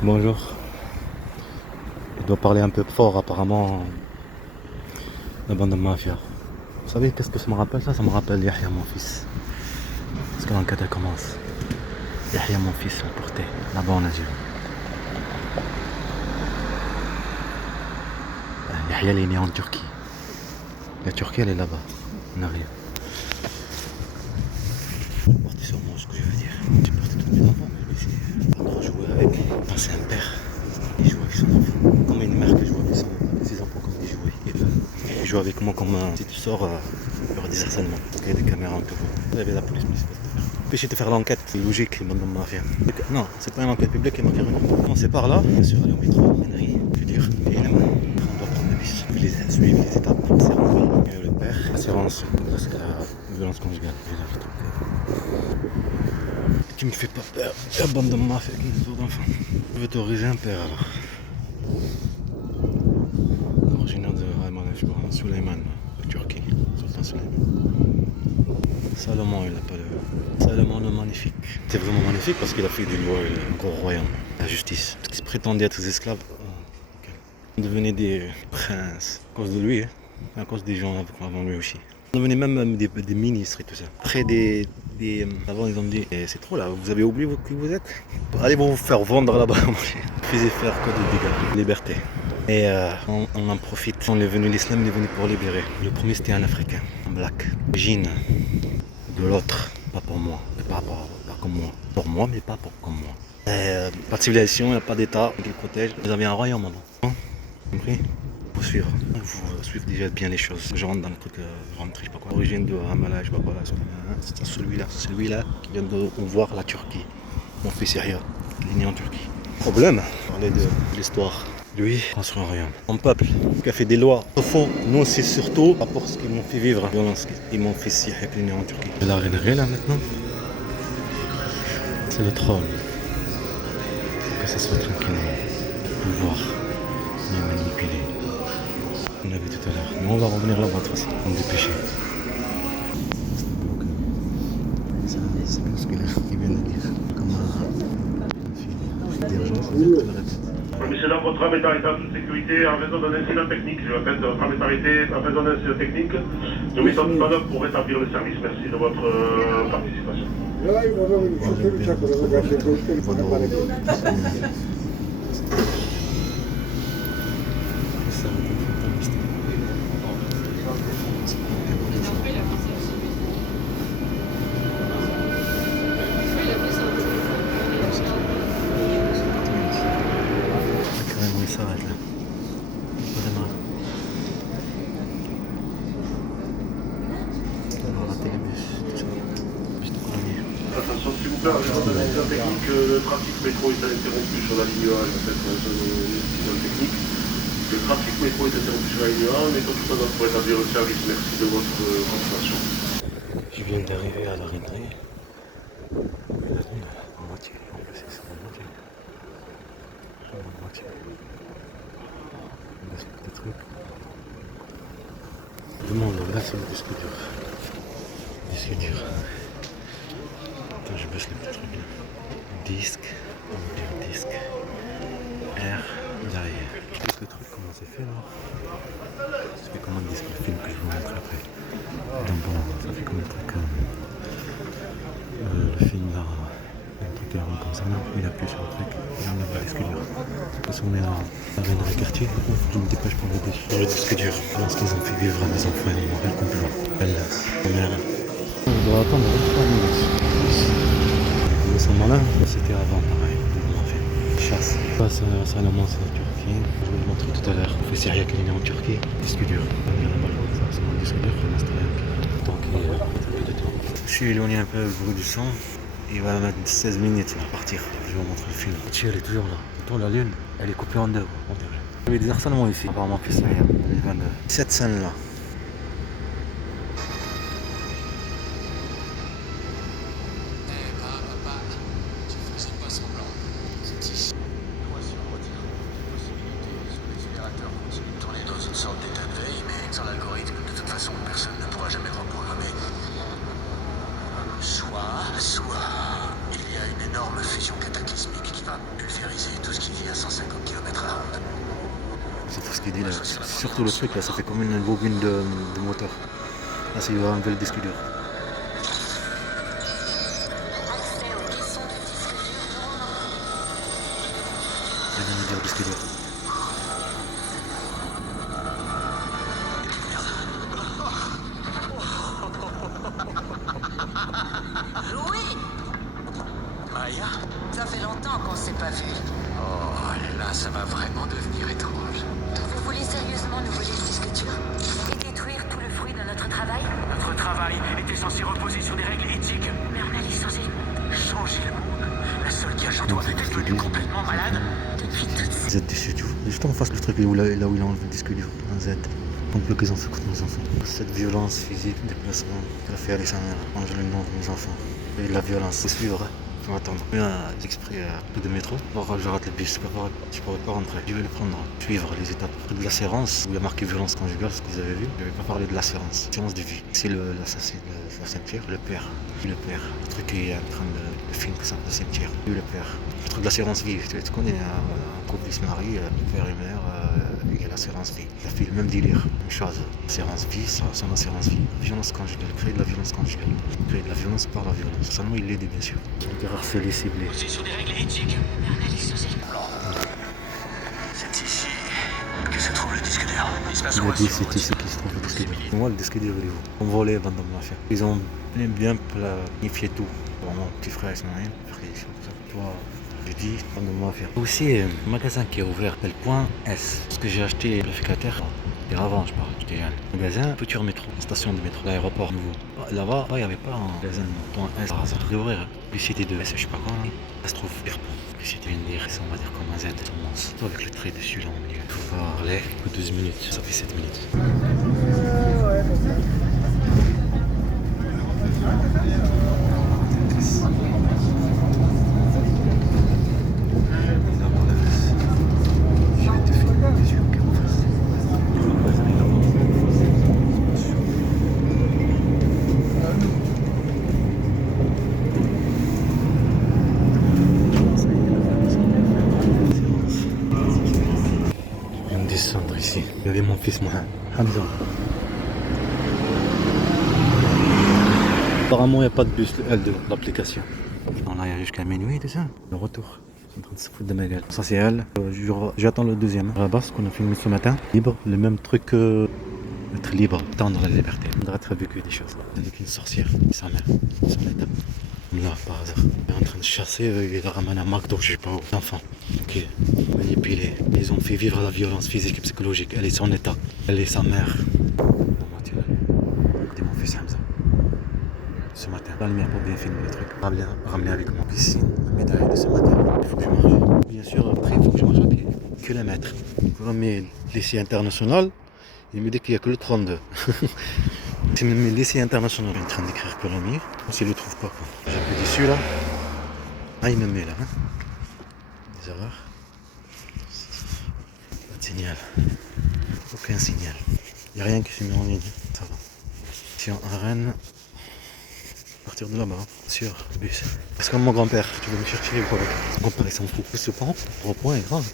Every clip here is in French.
Bonjour. Je dois parler un peu fort apparemment. La bande de mafia. Vous savez qu'est-ce que ça me rappelle ça? Ça me rappelle Yahya mon fils. Parce que l'enquête elle commence. Yahya mon fils emporté là-bas en Algérie. Yahya il est né en Turquie. La Turquie elle est là-bas. On arrive. Portez sur moi ce que je veux dire. J'ai porté tous mes enfants, mais lui c'est pas trop jouer avec. Enfin, c'est un père. Il joue avec son enfant. Comme une mère qui joue avec ses enfants comme des jouets. Il joue avec moi comme si tu sors, il y aura des harcèlements. Il y a des caméras en tout cas. Vous avez la police, mais c'est pas ce de faire. Empêcher de faire l'enquête, c'est logique, les bandes de mafia. Non, c'est pas une enquête publique qui m'a fait non, c'est par là, bien sûr, aller au métro, Ménari, je veux dire, évidemment, on doit prendre le bus, suivre les étapes, c'est rendu, le père, assurance, parce que la violence conjugale, qui me fait pas peur, la bande de mafia qui nous tourne d'enfants. Je veux autoriser un père alors. Originaire de Rayman, je crois, Suleiman, de Turquie, Sultan Suleiman. Salomon, il n'a pas de. Salomon le magnifique. C'est vraiment magnifique parce qu'il a fait du loi le gros royaume, la justice. Parce qu'ils prétendaient être des esclaves. Ils devenaient des princes à cause de lui, hein. À cause des gens avant lui aussi. Ils devenaient même des ministres et tout ça. Après avant ils ont dit c'est trop là, vous avez oublié qui vous êtes. Allez vous faire vendre là-bas. Ils faisaient faire que des dégâts, liberté. Et on en profite. On est venu, l'islam est venu pour libérer. Le premier c'était un Africain, un black. L'origine de l'autre, pas pour moi, pas comme moi. Pour moi mais pas comme moi. Pas de civilisation, il n'y a pas d'état qui le protège. Vous avez un royaume avant. Compris? Faut suivre. Faut suivre déjà bien les choses. Je rentre dans le truc, je sais pas quoi. Origine de Ramallah, je sais pas quoi là. C'est celui-là qui vient de voir la Turquie. Mon fils Yahya, il est né en Turquie. Problème, parler de l'histoire. Lui, construit un royaume. Mon peuple, qui a fait des lois. Au fond, nous c'est surtout par rapport à ce qu'ils m'ont fait vivre. La violence qu'ils m'ont fait Yahya qui est né en Turquie. Je la reviendrai là maintenant. C'est le troll. Que ça soit tranquille. Pouvoir. Bien manipulé. On a vu tout à l'heure. Mais on va revenir là-bas de toute façon. On me dépêcher. C'est bien ce qu'il vient de dire. Comme un film d'urgence, je le répète. Monsieur, là, votre âme est arrêtée en toute sécurité en raison d'un incident technique. Je répète, votre âme est arrêtée en raison d'un incident technique. Nous mettons tout en œuvre pour rétablir le service. Merci de votre participation. Carrément, il s'arrête là. On démarre. On va rater les bus, tout ça. Bus de colonie. Attention, s'il vous plaît, en raison d'un incident technique, le trafic métro est interrompu sur la ligne A. En fait, c'est un incident technique. Le trafic métro est interrompu sur la ligne A. Mettons tout en œuvre pour rétablir le service. Merci de votre compréhension. Je viens d'arriver à la Rainerie. En moitié, en plus, c'est en moitié. En moitié. On laisse des trucs. Je demande là, c'est le disque dur. Disque dur. Attends, je baisse le petit truc là. Disque, on va dire disque. R, derrière. Quelques trucs, comment c'est fait là. Ça fait comme un disque, le film que je vous montre après. Donc bon, ça fait comme un truc. Le film là, un truc qui comme ça là, il appuie sur le truc, il enlève le disque dur. Parce qu'on est à la Rainerie quartier, je me dépêche pour le disque dur. Lorsqu'ils ont fait vivre à mes enfants, ils m'ont le complot. Elle, la mère. On doit attendre 23 minutes. Mais ce moment-là, c'était avant pareil, on a fait chasse. Ça a commencé en Turquie. Je vais vous montrer tout à l'heure. On fait Syria qui est né en Turquie. Disque dur. C'est mon disque dur pour l'installer. Donc il y a un peu de temps. Je suis éloigné un peu le bruit du son. Il va mettre 16 minutes à partir. Je vais vous montrer le film. Elle est toujours là. Attends, la lune, elle est coupée en deux. Il y avait des harcèlements ici. Apparemment, fait ça hier, 2022. Cette scène-là. Sorte d'état de veille, mais sans l'algorithme, de toute façon, personne ne pourra jamais reprogrammer. Soit, il y a une énorme fusion cataclysmique qui va pulvériser tout ce qui dit là. Surtout le truc là, ça fait comme une bobine de moteur. Là, c'est enlever le disque dur. Il vient de dire disque dur. Louis! Maya? Ça fait longtemps qu'on s'est pas vu. Oh, là, ça va vraiment devenir étrange. Vous voulez sérieusement nous voler le disque dur et détruire tout le fruit de notre travail? Notre travail était censé reposer sur des règles éthiques. Mais on a licencié le monde. Changer le monde. La seule qui a changé, t'es devenu complètement malade. Depuis toute Z dessus, tu vois. Juste en face le truc là où il a enlevé le disque dur. Un Z. Donc le qu'ils ont fait contre nos enfants. Cette violence physique, déplacement, qu'il a fait aller sa mère, manger le nom de nos enfants. Et de la violence, c'est suivre. Faut attendre. Il y a exprès de métro. Alors je rate le bus, je pourrais pas rentrer. Je vais le prendre, suivre les étapes. De la séance, où il y a marqué violence conjugale, ce que vous avez vu. Je vais pas parler de la séance. Séance de vie. C'est l'assassin de la cimetière, le père. Le père. Le truc qui est en train de film que ça, le cimetière. Le père. Le truc de la séance vie. Tu connais un couple qui se marie, le père et mère, il y a la séance vie. La fille, le même délire. Même chose. Séance vie, son assurance vie. Violence conjugale. Créer de la violence conjugale. Créer de la violence par la violence. Seulement il l'aide bien sûr. Harcelé, ciblé. Reposer sur des règles éthiques. mais on a licencié le monde. C'est ici que se trouve le disque dur. Il se passe Il a quoi dit si c'est ici qui se trouve le disque dur. Pour moi le disque dur il est où? On volait avant de me faire. Ils ont bien planifié tout. Pour mon petit frère Ismaël, toi, je dis avant de me faire. Aussi un magasin qui est ouvert, tel point S. Parce que j'ai acheté le purificateur. C'était avant je parle, j'étais jeune. Magasin, futur métro, station de métro, l'aéroport nouveau. Là-bas, il n'y avait pas un magasin point S par hasard. D'ouvrir publicité de S, je sais pas quoi. Ça se trouve publicité une dire, on va dire comme un Z. Surtout avec le trait dessus là au milieu. Il faut parler que 12 minutes, ça fait 7 minutes. Ici. Il y avait mon fils Mohamed, Hamza. Apparemment il n'y a pas de bus, le L2, l'application. Là il y a jusqu'à minuit tout ça. Le retour. Ils sont en train de se foutre de ma gueule. Ça c'est elle. J'attends le deuxième. À la base qu'on a filmé ce matin. Libre. Le même truc que être libre, tendre la liberté. On devrait être vécu des choses. Avec une sorcière, sa mère, son état. Là, par hasard, il est en train de chasser, il a ramené un McDo, je sais pas où. L'enfant, qui est manipulé. Ils ont fait vivre la violence physique et psychologique. Elle est son état. Elle est sa mère. Écoutez mon fils Hamza. Ce matin, la lumière pour bien filmer les trucs. Ramener avec moi. Piscine, la médaille de ce matin. Il faut que je marche. Bien sûr, après, il faut que je marche à pied. Kilomètres. Mais l'essai international, il me dit qu'il n'y a que le 32. C'est même l'essai international. Il est en train d'écrire Colomiers. S'il ne le trouve pas. J'appuie dessus là. Ah, il me met là. Hein. Des erreurs. Pas de signal. Aucun signal. Il n'y a rien qui se met en ligne. Ça va. Si on Rennes, à partir de là-bas, sûr, le bus. Parce que mon grand-père, tu veux me chercher ou quoi? Mon grand-père il s'en fout. Ce pont, le point est grave.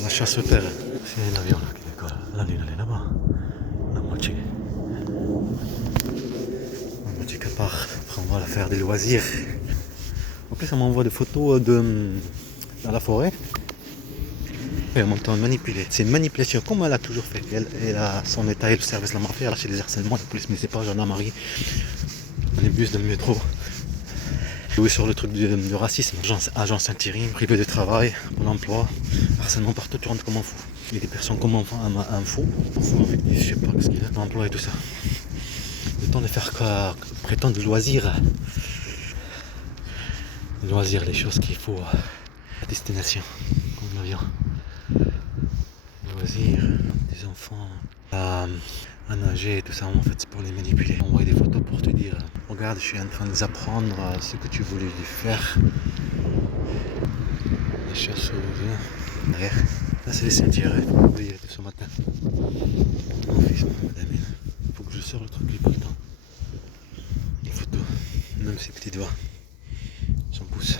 La chasse au père. C'est l'avion là qui décolle. La lune elle est là-bas. La moitié. La moitié qu'à part. Après on va la faire des loisirs. En plus on m'envoie des photos dans la forêt. Et en même temps manipulée. C'est une manipulation comme elle a toujours fait. Elle a son état et le service de la mafia, elle a fait des harcèlements, la police municipale, gendarmerie, dans les bus, dans le métro. Jouer sur le truc de racisme, agence intérim, privé de travail, pour l'emploi, harcèlement partout, tu rentres comme un fou. Il y a des personnes comme un fou, avec je sais pas ce qu'il a, l'emploi et tout ça. Le temps de faire prétendre loisir. Loisir, les choses qu'il faut à destination, comme l'avion. Loisirs, des enfants à nager et tout ça, en fait c'est pour les manipuler. On voit des photos pour te dire regarde, je suis en train de les apprendre ce que tu voulais lui faire. La chasse aux derrière. Là c'est les cimetières, vous voyez ce matin. Mon fils, madame, il faut que je sors le truc, il pas le temps. Une photo, même ses petits doigts, son pouce.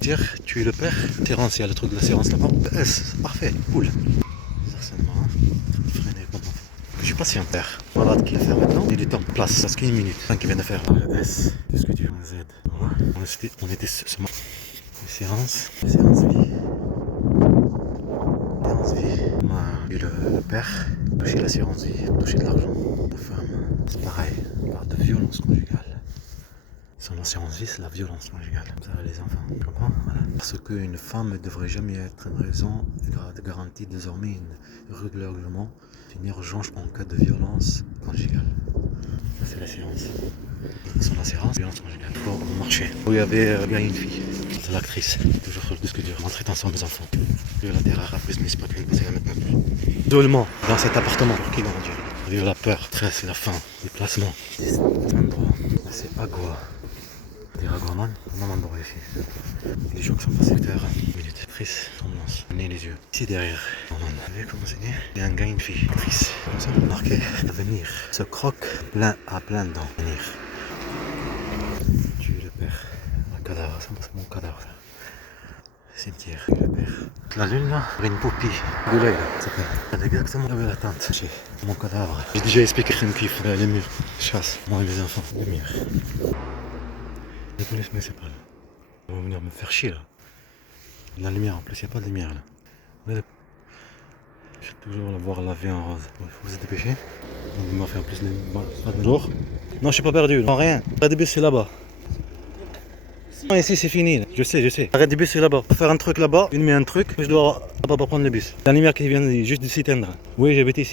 Dire tu es le père, Terence, il y a le truc de la séance là-bas. C'est parfait, cool. Calmement, freiner comme on faut. Je suis patient, père. Voilà qu'il a fait maintenant. Il y a du temps, place, parce qu'il y a une minute. Tant qu'il vient de faire le S, tout ce que tu veux, Z. Voilà. On était sur les séances vie. Séance vie. On a eu le père, toucher l'assurance vie, toucher de l'argent. La femme, c'est pareil, on parle de violence conjugale. Son assurance vie, c'est la violence conjugale. Ça, les enfants, tu comprends? Voilà. Parce qu'une femme ne devrait jamais être une raison de garantie désormais un règlement, une urgence en cas de violence conjugale. Ça, c'est l'assurance. Son assurance, violence conjugale. Il faut marcher. Il y avait une fille, c'est l'actrice, toujours sur le disque dur. Rentrer ensemble mes enfants. La terreur, la prise, mais c'est pas qu'une posée maintenant. Isolement dans cet appartement. Pour qui grandit? Vivre la peur, stress, la faim, déplacement. C'est un endroit. C'est Agua. Des Aguaman, un endroit ici. Les gens qui sont passés terre. Minute. Triste, semblance. Nez les yeux. Ici derrière. Vous savez comment c'est né? Il y a un gars, une fille. Triste. Comme ça, marqué. Avenir. Ce croque plein à plein dents. Avenir. Tue le père. Un cadavre. Ça c'est mon cadavre. Ça. Cimetière. Tue le père. La lune là, une poupée. De l'œil là. Ça s'appelle. Exactement là où la tente. J'ai mon cadavre. J'ai déjà expliqué une kiffe. Les murs. Chasse. Moi et mes enfants. Les murs. La police, mais c'est pas là. Ils vont venir me faire chier là. La lumière en plus, il n'y a pas de lumière là. Je vais toujours la voir laver en rose. Il faut se dépêcher. On m'a fait en plus pas de jour. Non, je suis pas perdu. Non, rien. Arrêt de bus, c'est là-bas. Non, ici c'est fini. Là. Je sais. Arrêt de bus, c'est là-bas. Faut faire un truc là-bas. Il met un truc. Je dois pas prendre le bus. La lumière qui vient juste de s'éteindre. Oui, j'habite ici.